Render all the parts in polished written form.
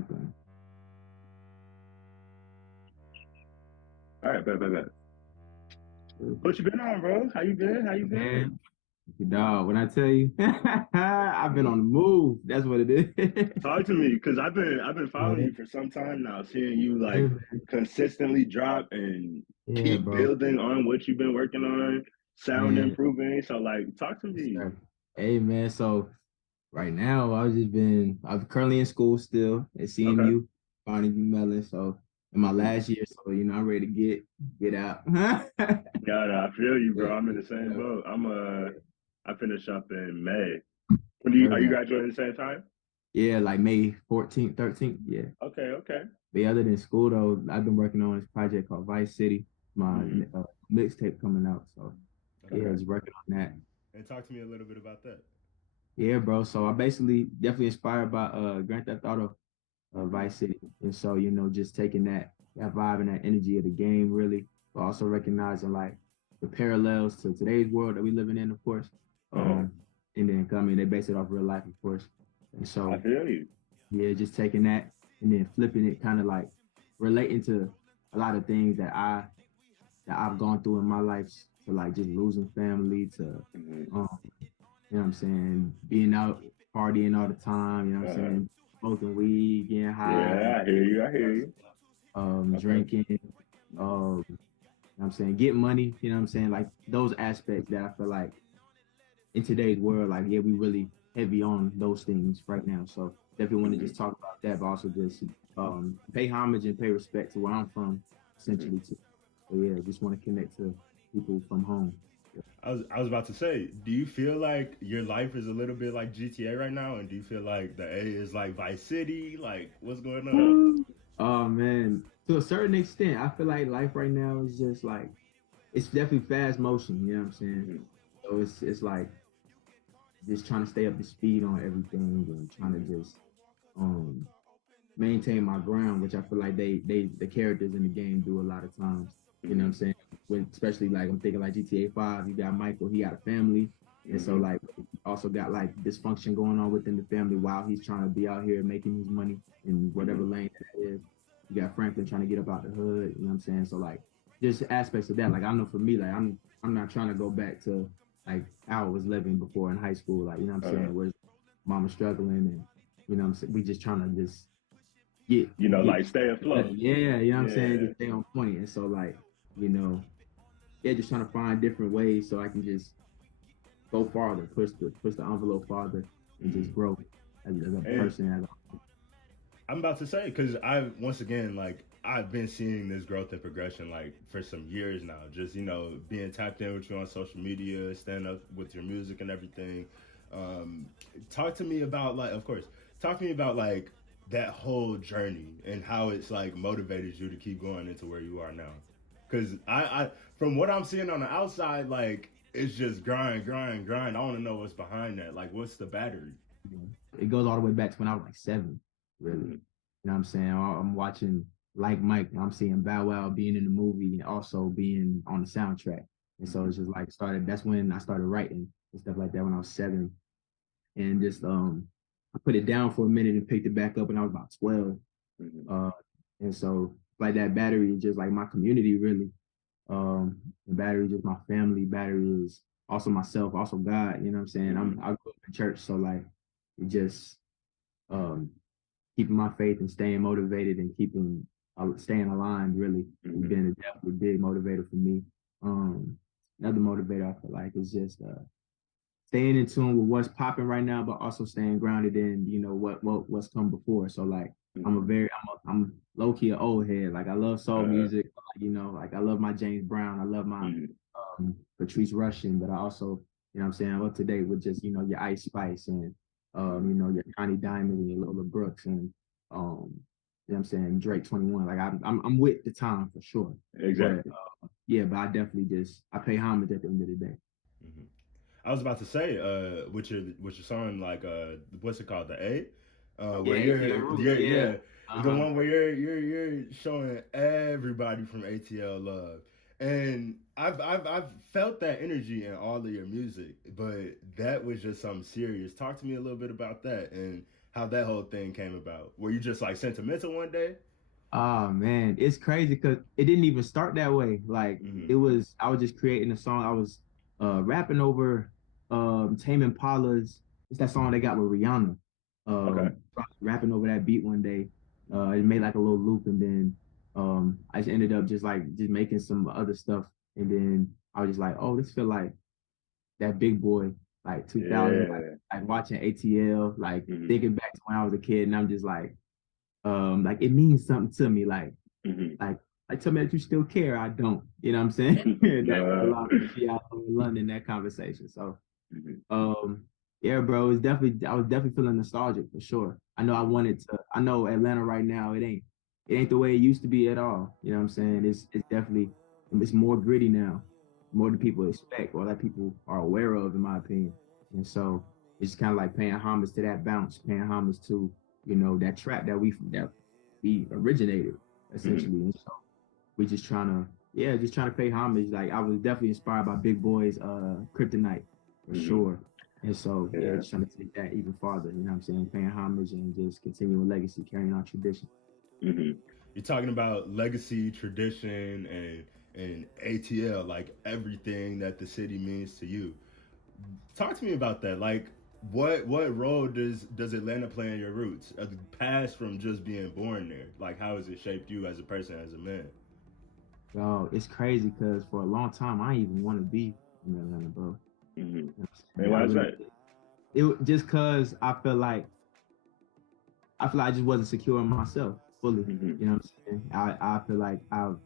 everything. All right, bet. What you been on, bro? How you been? How you been? Man, dog, when I tell you, I've been on the move. That's what it is. Talk to me, cause I've been following Yeah, you for some time now, seeing you like yeah, man. consistently drop and Yeah, keep bro. building on what you've been working on, sound Man, improving. So like, talk to yes, me. sir. Hey, man. So right now, I'm currently in school still at Okay. CMU, Barney Mellon. So in my last year, so I'm ready to get out. Yeah, no, I feel you, bro. Yeah, I'm in yeah, the same yeah. boat. Yeah. I finish up in May. Are you Okay. graduating at the same time? Yeah, like May 14th, 13th. Yeah. Okay. But other than school though, I've been working on this project called Vice City, my Hmm. mixtape coming out. So yeah, Okay. Okay. just working on that. And talk to me a little bit about that. Yeah, bro. So I basically definitely inspired by Grand Theft Auto, Hmm. Vice City, and so just taking that vibe and that energy of the game really, but also recognizing like the parallels to today's world that we living in, of course. Uh-huh. And then coming, they base it off real life, of course. And I so feel you. yeah, just taking that and then flipping it, kind of like relating to a lot of things that I've gone through in my life, to like just losing family, to Hmm. what I'm saying, being out partying all the time, what I'm Uh-huh. saying, smoking weed, getting high, Yeah, I hear you. I hear you. Okay. drinking, what I'm saying, getting money, what I'm saying, like those aspects that I feel like in today's world, like yeah, we really heavy on those things right now. So definitely want to just Hmm. talk about that, but also just pay homage and pay respect to where I'm from, Hmm. essentially too. So yeah, just want to connect to people from home. I was about to say, do you feel like your life is a little bit like GTA right now, and do you feel like the A is like Vice City? Like, what's going on? Oh man, to a certain extent, I feel like life right now is just like it's definitely fast motion. You know what I'm saying? Hmm. So it's like just trying to stay up to speed on everything and trying to Hmm. just um maintain my ground, which I feel like the characters in the game do a lot of times. You know what I'm Hmm. saying? When especially like I'm thinking like GTA 5, you got Michael, he got a family. And so Hmm. like also got like dysfunction going on within the family while he's trying to be out here making his money in whatever Hmm. lane that is. You got Franklin trying to get up out the hood, you know what I'm saying? So like just aspects of that. Like I know for me, like I'm not trying to go back to like how I was living before in high school, like you know what I'm Uh-huh. saying, where mama struggling and what I'm saying, we just trying to just get get Like stay better. afloat. Yeah, I'm saying? Yeah. Just stay on point. And so like, you know, yeah, just trying to find different ways so I can just go farther, push the envelope farther and just Hmm. grow as a And person I'm about to say, because once again, like, I've been seeing this growth and progression like for some years now. Just being tapped in with you on social media, stand up with your music and everything. Um, talk to me about like, of course, talk to me about like that whole journey and how it's like motivated you to keep going into where you are now. Because from what I'm seeing on the outside, like it's just grind. I want to know what's behind that. Like, what's the battery? it goes all the way back to when I was like 7, really. Hmm. You know what I'm saying? I'm watching like Mike, I'm seeing Bow Wow being in the movie and also being on the soundtrack. And so Hmm. it's just like that's when I started writing and stuff like that when I was 7. And just I put it down for a minute and picked it back up when I was about 12. Hmm. Uh, and so like that battery is just like my community really. The battery is just my family. Battery is also myself, also God. You know what I'm saying? Hmm. I grew up in church, so like it just um keeping my faith and staying motivated and keeping staying aligned really has Hmm. been a definitely big motivator for me. Um, Another motivator I feel like is just staying in tune with what's popping right now, but also staying grounded in what's come before. So like Hmm. I'm low key an old head. Like I love soul Uh, music. Like, like I love my James Brown. I love my hmm. Patrice Russian, but I also what I'm saying, up to date with just your Ice Spice and Hmm. your Connie Diamond and your Lola Brooks and um what I'm saying, Drake 21. Like I'm with the time for sure. But Exactly. yeah, but I definitely just I pay homage at the end of the day. Mm-hmm. I was about to say, with your song, like, what's it called, the A, Yeah, where ATL Roots. Yeah. yeah, the Uh-huh. one where you're showing everybody from ATL love, and I've felt that energy in all of your music, but that was just something serious. Talk to me a little bit about that, and how that whole thing came about. Were you just like sentimental one day? Oh man, it's crazy because it didn't even start that way. Like Mm-hmm. it was, I was just creating a song. I was rapping over Tame Impala's. It's that song they got with Rihanna. Okay. Rapping over that beat one day. It made like a little loop, and then I just ended up just making some other stuff, and then I was just like, oh, this feel like that big boy, like 2000, Yeah. like watching ATL, like Mm-hmm. thinking back to when I was a kid, and I'm just like it means something to me, Mm-hmm. like tell me that you still care. I don't, you know what I'm saying? That allowed me to be out in London, that conversation. So Mhm. um, yeah, bro, it's definitely I was definitely feeling nostalgic for sure. I know I wanted to. I know Atlanta right now, it ain't the way it used to be at all. You know what I'm saying? It's definitely it's more gritty now, more than people expect or that people are aware of, in my opinion. And so it's kind of like paying homage to that bounce, paying homage to that trap that we originated Mhm. essentially. And so we just trying to just trying to pay homage. Like I was definitely inspired by Big Boy's Kryptonite for Mhm. sure. And so yeah, Yeah. just trying to take that even farther, you know what I'm saying? Paying homage and just continuing legacy, carrying on tradition. Mhm. You're talking about legacy, tradition, and ATL, like everything that the city means to you. Talk to me about that. Like, what role does Atlanta play in your roots? Past from just being born there, like how has it shaped you as a person, as a man? Yo, it's crazy because for a long time I didn't even want to be in Atlanta, bro. Mhm. You know what I'm And saying? I why is really that? just cause I feel like I just wasn't secure in myself fully. Mhm. You know what I'm saying? I feel like I've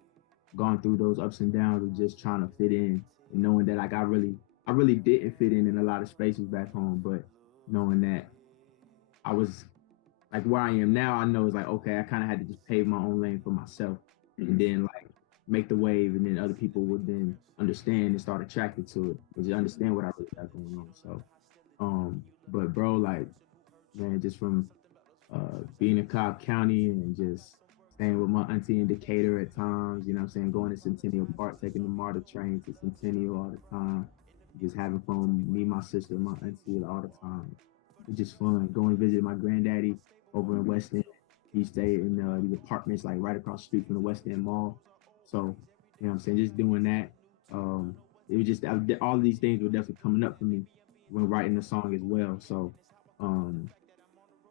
gone through those ups and downs of just trying to fit in and knowing that like I really didn't fit in a lot of spaces back home, but knowing that I was like where I am now, I know it's like okay, I kind of had to just pave my own lane for myself, and Mhm. then like make the wave, and then other people would then understand and start attracted to it, and just understand what I really got going on. So, but bro, like man, just from being in Cobb County and just staying with my auntie in Decatur at times, you know what I'm saying? Going to Centennial Park, taking the MARTA train to Centennial all the time, just having fun, me, my sister, my auntie all the time. It's just fun. Going to visit my granddaddy over in Mhm. West End. He stayed in these apartments like right across the street from the West End Mall. So, you know what I'm saying? Just doing that. Um, it was just all of these things were definitely coming up for me when writing the song as well. So, um,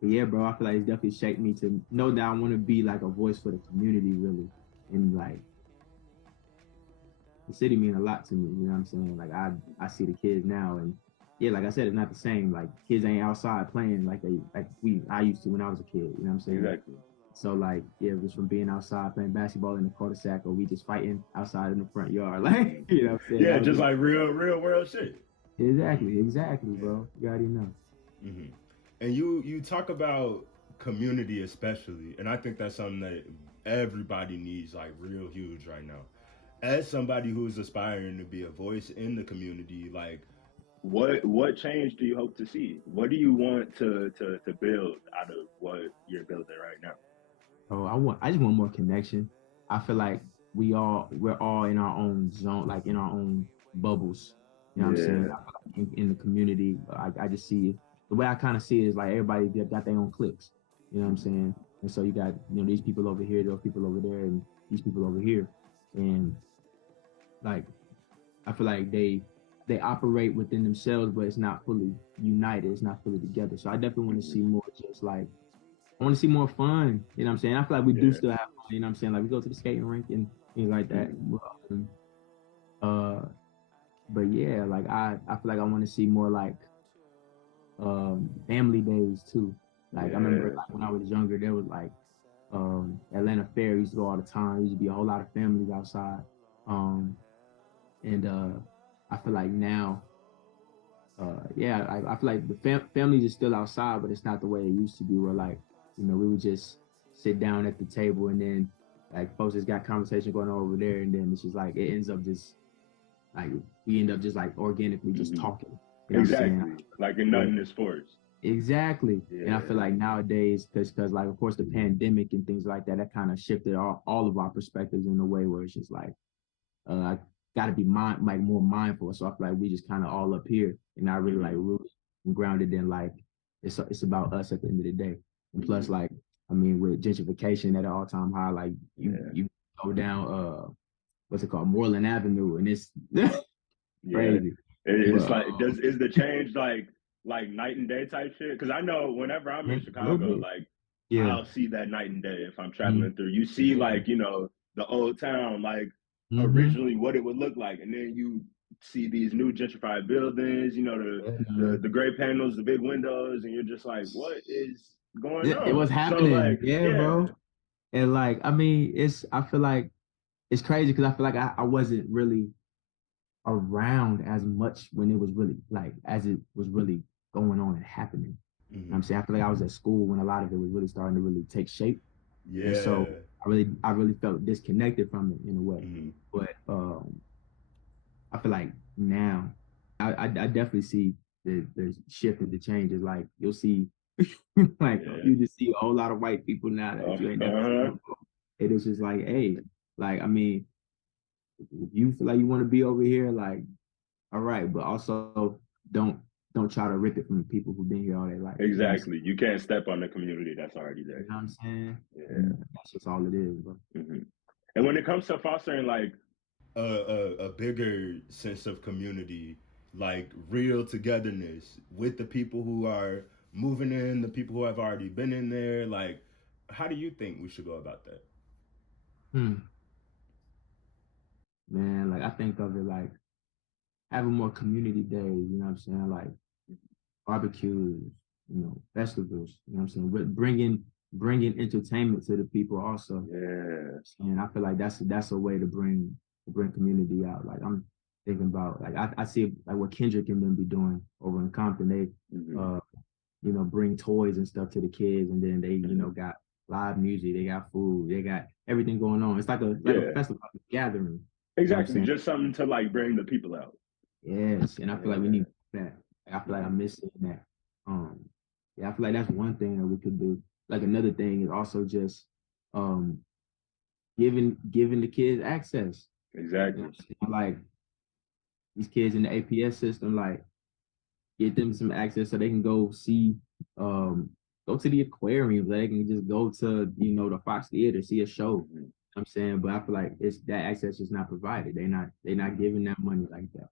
but yeah, bro, I feel like it's definitely shaped me to know that I want to be like a voice for the community, really. And like the city mean a lot to me, you know what I'm saying? Like I see the kids now, and yeah, like I said, it's not the same. Like kids ain't outside playing like I used to when I was a kid, you know what I'm saying? Exactly. So like yeah, just from being outside playing basketball in the cul-de-sac or we just fighting outside in the front yard, like Mhm. you know what I'm saying? Yeah, That was just like like real world shit. exactly, Yeah. bro. You already know. Hmm. And you talk about community especially, and I think that's something that everybody needs like real huge right now. As somebody who's aspiring to be a voice in the community, like What change do you hope to see? What do you want to build out of what you're building right now? Oh, I just want more connection. I feel like we're all in our own zone, like in our own bubbles. You know what I'm saying? Yeah. I feel like in the community, I just see it. The way I kind of see it is like everybody got their own cliques. You know what I'm Mhm. saying? And so you got these people over here, those people over there, and these people over here, and like I feel like they operate within themselves, but it's not fully united. It's not fully together. So I definitely want to Mhm. see more just like I want to see more fun. You know what I'm saying? I feel like we do Yeah. still have fun. You know what I'm saying? Like we go to the skating rink and things like that. Mhm. Uh, but yeah, like I feel like I want to see more like family days too. Like I remember Yeah. like when I was younger, there was like Atlanta Fair used to go all the time. There used to be a whole lot of families outside. Um, and I feel like now yeah, I feel like the families are still outside, but it's not the way it used to be. Where like, we would just sit down at the table, and then like folks just got conversation going on over there, and then it's just like it ends up just like we end up just like organically just Mhm. talking. You know what I'm saying? Exactly. Like in Yeah, nothing is forced. exactly. And I feel Yeah. like nowadays, because like of course the pandemic and things like that, that kind of shifted all of our perspectives in a way where it's just like I got to be like more mindful. So I feel like we just kind of all up here and not really like Mhm. rooted and grounded in like it's about us at the end of the day. And plus, Mm-hmm. like, I mean, with gentrification at an all time high, like Yeah. you go down what's it called, Moreland Avenue, and it's Yeah. crazy. It's But like, is the change like night and day type shit? Because I know whenever I'm yeah, in a little Chicago, bit. like Yeah. I'll see that night and day if I'm Mm-hmm. traveling through. You see, Yeah. like, the old town, like Mm-hmm. originally what it would look like, and then you see these new gentrified buildings, Yeah, the gray panels, the big windows, and you're just like, what is going it was on? So happening. like, Yeah, yeah, bro. And like, I mean, I feel like it's crazy because I feel like I wasn't really around as much when it was really like as it was really going on and happening. You know what I'm Mm-hmm. saying? I feel like I was at school when a lot of it was really starting to really take shape. And so Yeah. I really felt disconnected from it in a way. Mm-hmm. But I feel like now I definitely see the shift and the changes. Like you'll see like yeah, you just see a whole lot of white people now that you ain't never seen uh-huh. before. It is just like, hey, like I mean, if you feel like you want to be over here, like, all right, but also don't don't try to rip it from the people who've been here all their life. You know what I'm saying? Exactly. You can't step on the community that's already You there. know what I'm saying? Yeah. And that's just all it is, bro. Hmm. And when it comes to fostering, like, A bigger sense of community, like real togetherness with the people who are moving in, the people who have already been in there. Like, how do you think we should go about that? Hmm. Man, like I think of it like having more community days, you know what I'm saying? Like barbecues, festivals, you know what I'm saying? But bringing entertainment to the people also. yeah, And I feel like that's a way to bring community out. Like I'm thinking about like I see like what Kendrick and them be doing over in Compton. They hmm uh bring toys and stuff to the kids, and then they hmm got live music, they got food, they got everything going on. It's like a yeah, festival, like a gathering. You know what I'm exactly. saying? Just something to like bring the people out. Yes, and I feel like we Yeah. need that. I feel like Hmm. I'm missing that. Um, yeah, I feel like that's one thing that we could do. Like another thing is also just um giving the kids access. You know Exactly. what I'm saying? Like these kids in the APS system, like get them some access so they can um go to the aquarium, they can just go to the Fox Theater, see a show. Hmm. I'm saying, but I feel like it's that access is not provided. They're not giving that money like that,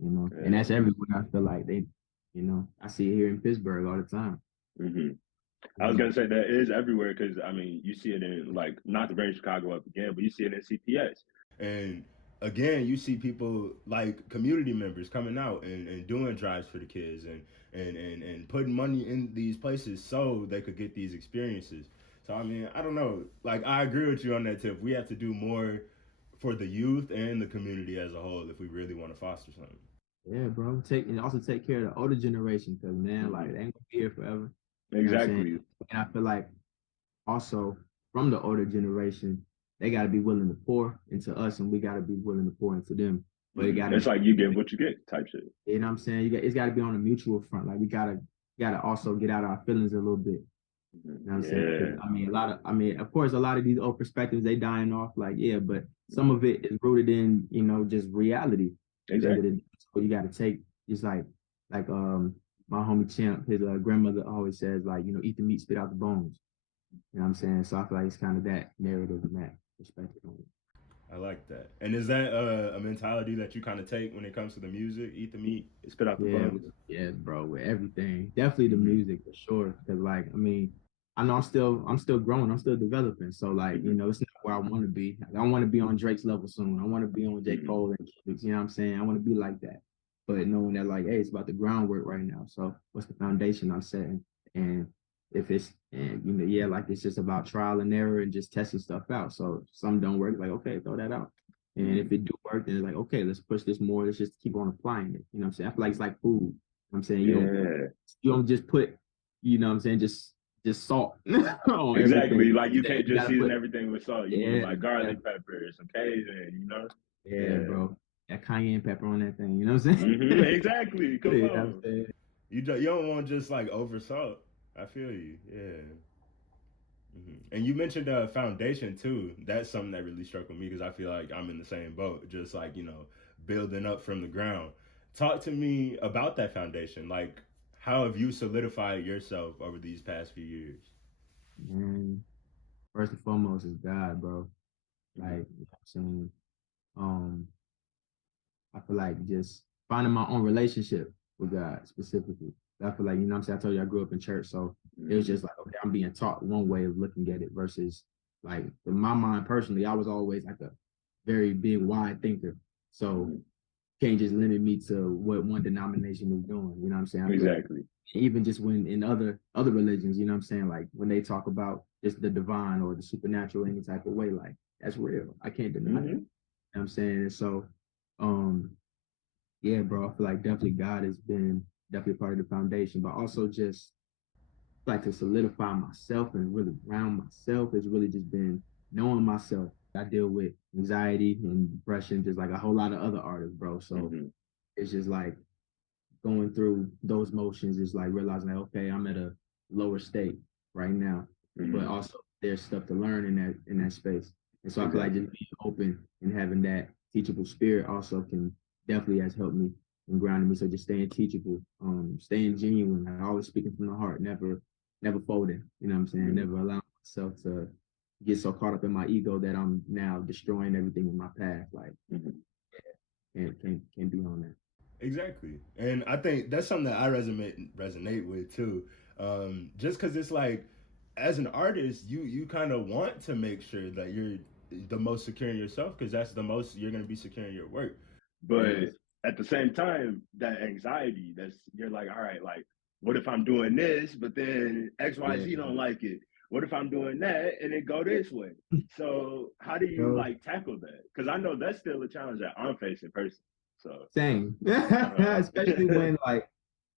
and Yeah. that's everywhere. I feel like I see it here in Pittsburgh all the time. Hmm. I was Yeah, gonna say that is everywhere because I mean you see it in, like, not to bring Chicago up again, but you see it in CPS. And again, you see people like community members coming out and doing drives for the kids and putting money in these places so they could get these experiences. So I mean, I don't know. Like I agree with you on that tip. We have to do more for the youth and the community as a whole if we really want to foster something. yeah, bro. Also take care of the older generation because man, like Hmm. they ain't gonna be here forever. You know what I'm saying? Exactly. And I feel like also from the older generation, they got to be willing to pour into us, and we got to be willing to pour into them. But it Hmm. got to It's be, like you get what you get type shit. you know what I'm saying? It's got to be on a mutual front. Like we gotta also get out our feelings a little bit. Mhm. You know what I'm saying? Because Yeah. of course, a lot of these old perspectives they dying off. Like, yeah, but some of it is rooted in just reality. At the end of the Exactly. day, so you got to take just like my homie Champ, his grandmother always says like eat the meat, spit out the bones. You know what I'm saying? So I feel like it's kind of that narrative and that perspective on it. I like that. And is that a mentality that you kind of take when it comes to the music? Eat the meat, spit out the Yeah, bones. yes, bro, with everything. Definitely the Mm-hmm. music for sure. Cause like, I mean, I know I'm still growing, I'm still developing. So like, Hmm. it's not where I want to be. Like, I want to be on Drake's level soon. I want to be on J. Hmm. Cole and Kendrick's, you know what I'm saying? I want to be like that. But knowing that like, hey, it's about the groundwork right now. So what's the foundation I'm setting? And if it's and yeah, like it's just about trial and error and just testing stuff out. So if some don't work, like okay, throw that out. And Hmm. if it do work, then it's like, okay, let's push this more. Let's just keep on applying it. You know what I'm saying? I feel like it's like food. You know what I'm saying Yeah. you don't just put, what I'm saying, just salt on everything. Exactly. Like you You can't just gotta season put, everything with salt. You need yeah, like garlic pepper, some Cajun. yeah, Yeah. bro. That cayenne pepper on that thing. You know what I'm saying? Hmm. Exactly. You Come know what I'm on. saying? You don't want just like over salt. I feel you. Yeah. And you mentioned foundation too. That's something that really struck with me because I feel like I'm in the same boat. Just like building up from the ground. Talk to me about that foundation. Like, how have you solidified yourself over these past few years? And first and foremost is God, bro. Like, Mm-hmm. you know what I'm saying? Um, I feel like just finding my own relationship with God specifically. I feel like, you know what I'm saying? I told you I grew up in church, so it was just like, okay, I'm being taught one way of looking at it versus like in my mind personally, I was always like a very big wide thinker. So can't just limit me to what one denomination is doing. You know what I'm saying? I feel like Exactly. even just when in other religions, you know what I'm saying? Like when they talk about just the divine or the supernatural any type of way, like that's real. I can't deny that. You Mm-hmm. know what I'm saying? And so um yeah, bro, I feel like definitely God has been definitely a part of the foundation, but also just like to solidify myself and really ground myself has really just been knowing myself. I deal with anxiety and depression, just like a whole lot of other artists, bro. So Mm-hmm. it's just like going through those motions is like realizing that okay, I'm at a lower state right now, but Mm-hmm. also there's stuff to learn in that space. And so I feel like Exactly. just being open and having that teachable spirit also can definitely has helped me and grounded me. So just staying teachable, staying genuine, like always speaking from the heart, never folding. You know what I'm saying? Mm-hmm. Never allowing myself to get so caught up in my ego that I'm now destroying everything in my path. Like Mm-hmm. can't be on that. Exactly, and I think that's something that I resonate with too. Just because it's like, as an artist, you kind of want to make sure that you're the most secure in yourself because that's the most you're gonna be secure in your work. But Yes. at the same time, that anxiety, that's you're like, all right, like, what if I'm doing this, but then Yeah. XYZ don't like it? What if I'm doing that and it go this way? So how do you Yo, like tackle that? Because I know that's still a challenge that I'm facing personally. So same. uh, Especially when like,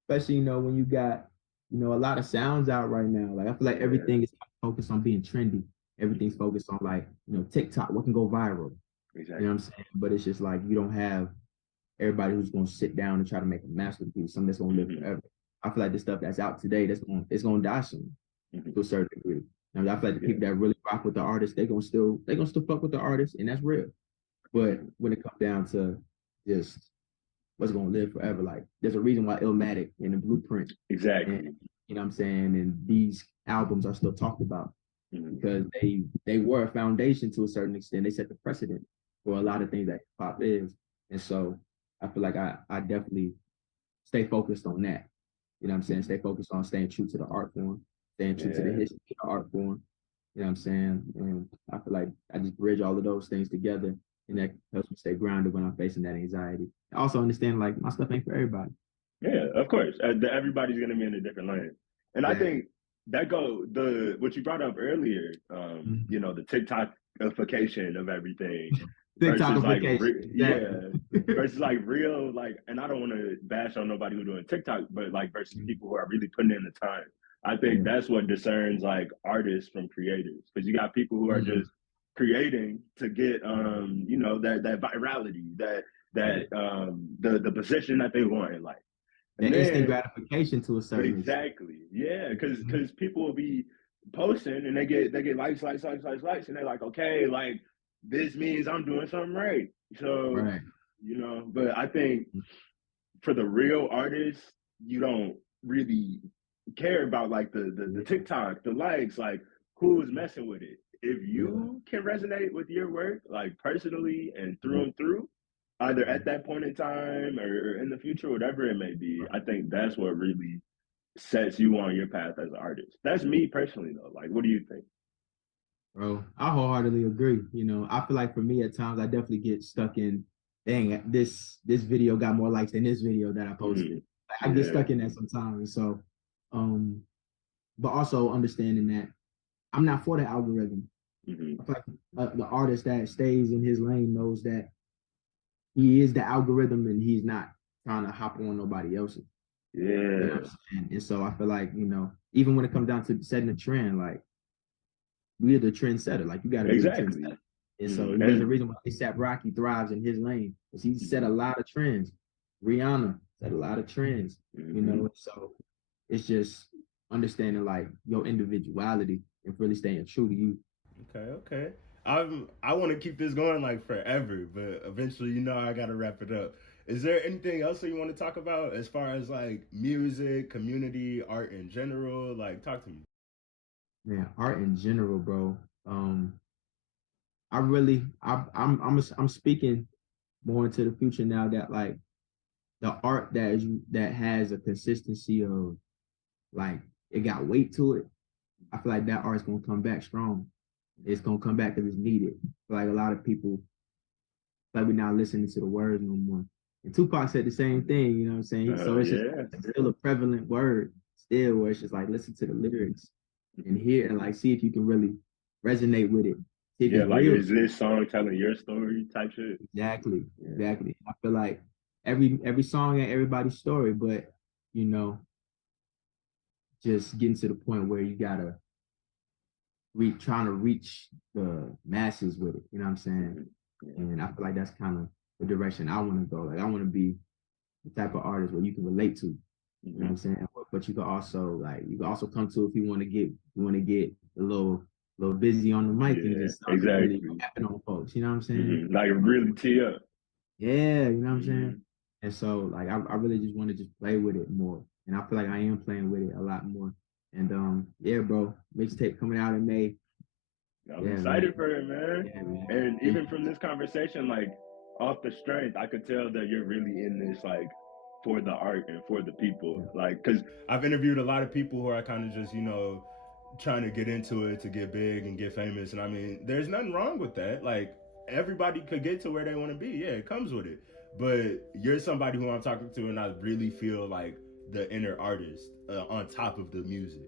especially, you know, when you got, you know, a lot of sounds out right now. Like I feel like yeah, everything is focused on being trendy. Everything's mhm, focused on like, you know, TikTok, what can go viral. You know what I'm exactly. saying? But it's just like you don't have everybody who's gonna sit down and try to make a masterpiece, something that's gonna live Hmm. forever. I feel like the stuff that's out today, it's gonna die soon Hmm. to a certain degree. Now, I feel like the Yeah. people that really rock with the artist, they gonna still fuck with the artist, and that's real. But Hmm. when it comes down to just what's gonna live forever, like there's a reason why Illmatic and the Blueprint and Exactly. you know what I'm saying, and these albums are still talked about Hmm. because they were a foundation to a certain extent. They set the precedent for a lot of things that hip hop is. And so I feel like I definitely stay focused on that. You know what I'm saying? Stay focused on staying true to the art form, staying true to the Yeah. history of the art form. You know what I'm saying? And I feel like I just bridge all of those things together and that helps me stay grounded when I'm facing that anxiety. I also understand like my stuff ain't for everybody. Yeah, of course. Everybody's gonna be in a different lane, and I Exactly. think that go the what you brought up earlier. You know, the TikTokification of everything versus like TikTokification. Exactly. yeah, versus like real like. And I don't want to bash on nobody who's doing TikTok, but like versus people who are really putting in the time. I think Yeah. that's what discerns like artists from creators because you got people who are Mm. just creating to get you know that virality Yeah. the position that they want in life. And That instant then gratification to a certain extent. exactly, yeah, because Mhm. people will be posting and they get likes, and they're like, okay, like this means I'm doing something right. So Right. you know, but I think for the real artists, you don't really care about like the Yeah. TikTok, the likes, like who's messing with it. If Yeah. you can resonate with your work, like personally Yeah. and through, either at that point in time or in the future, whatever it may be, I think that's what really sets you on your path as an artist. That's me personally though. Like, what do you think? Bro, I wholeheartedly agree. You know, I feel like for me at times I definitely get stuck in, dang, this video got more likes than this video that I posted. Mm, I get yeah. stuck in that sometimes. So, um, but also understanding that I'm not for the algorithm. Hmm. I feel like the artist that stays in his lane knows that he is the algorithm and he's not trying to hop on nobody else's. You know what Yeah. I'm saying? And so I feel like, you know, even when it comes down to setting a trend, like we're the trendsetter. Like you got to be the Exactly. trendsetter. And so Hmm. there's a And reason why ASAP Rocky thrives in his lane because he set a hmm. lot of trends. Rihanna set a lot of trends. You Hmm. know, so it's just understanding like your individuality and really staying true to you. Okay, okay. I want to keep this going like forever, but eventually, I gotta wrap it up. Is there anything else that you want to talk about as far as like music, community, art in general? Like, talk to me. Man, art in general, bro. I really, I'm speaking more into the future now that like the art that has a consistency of like it got weight to it. I feel like that art's gonna come back strong. It's gonna come back because it's needed. Like a lot of people, like we're not listening to the words no more. And Tupac said the same thing, you know what I'm saying? So it's just Yeah. it's still a prevalent word still where it's just like listen to the lyrics and hear and like see if you can really resonate with it. See if Yeah, it's like real. is this song telling your story type shit? Exactly. Yeah. Exactly. I feel like every song and everybody's story, but you know, just getting to the point where you gotta trying to reach the masses with it. You know what I'm saying? Yeah. And I feel like that's kind of the direction I want to go. Like I want to be the type of artist where you can relate to. You know what I'm Mm-hmm. saying? But you can also come to if you want to get a little busy on the mic and Yeah, just start really exactly. rapping on folks. You know what I'm saying? Like really tee up. Yeah, you know what I'm saying? Mm-hmm. And so like I really just want to just play with it more. And I feel like I am playing with it a lot more. And yeah, bro, mixtape coming out in May. I'm Yeah, man. excited for it, man. Yeah, man. And And even from this conversation, like off the strength, I could tell that you're really in this like for the art and for the people. yeah, Like, cause I've interviewed a lot of people who are kind of just, you know, trying to get into it to get big and get famous. And I mean, there's nothing wrong with that. Like, everybody could get to where they want to be. Yeah, it comes with it. But you're somebody who I'm talking to, and I really feel like the inner artist on top of the music.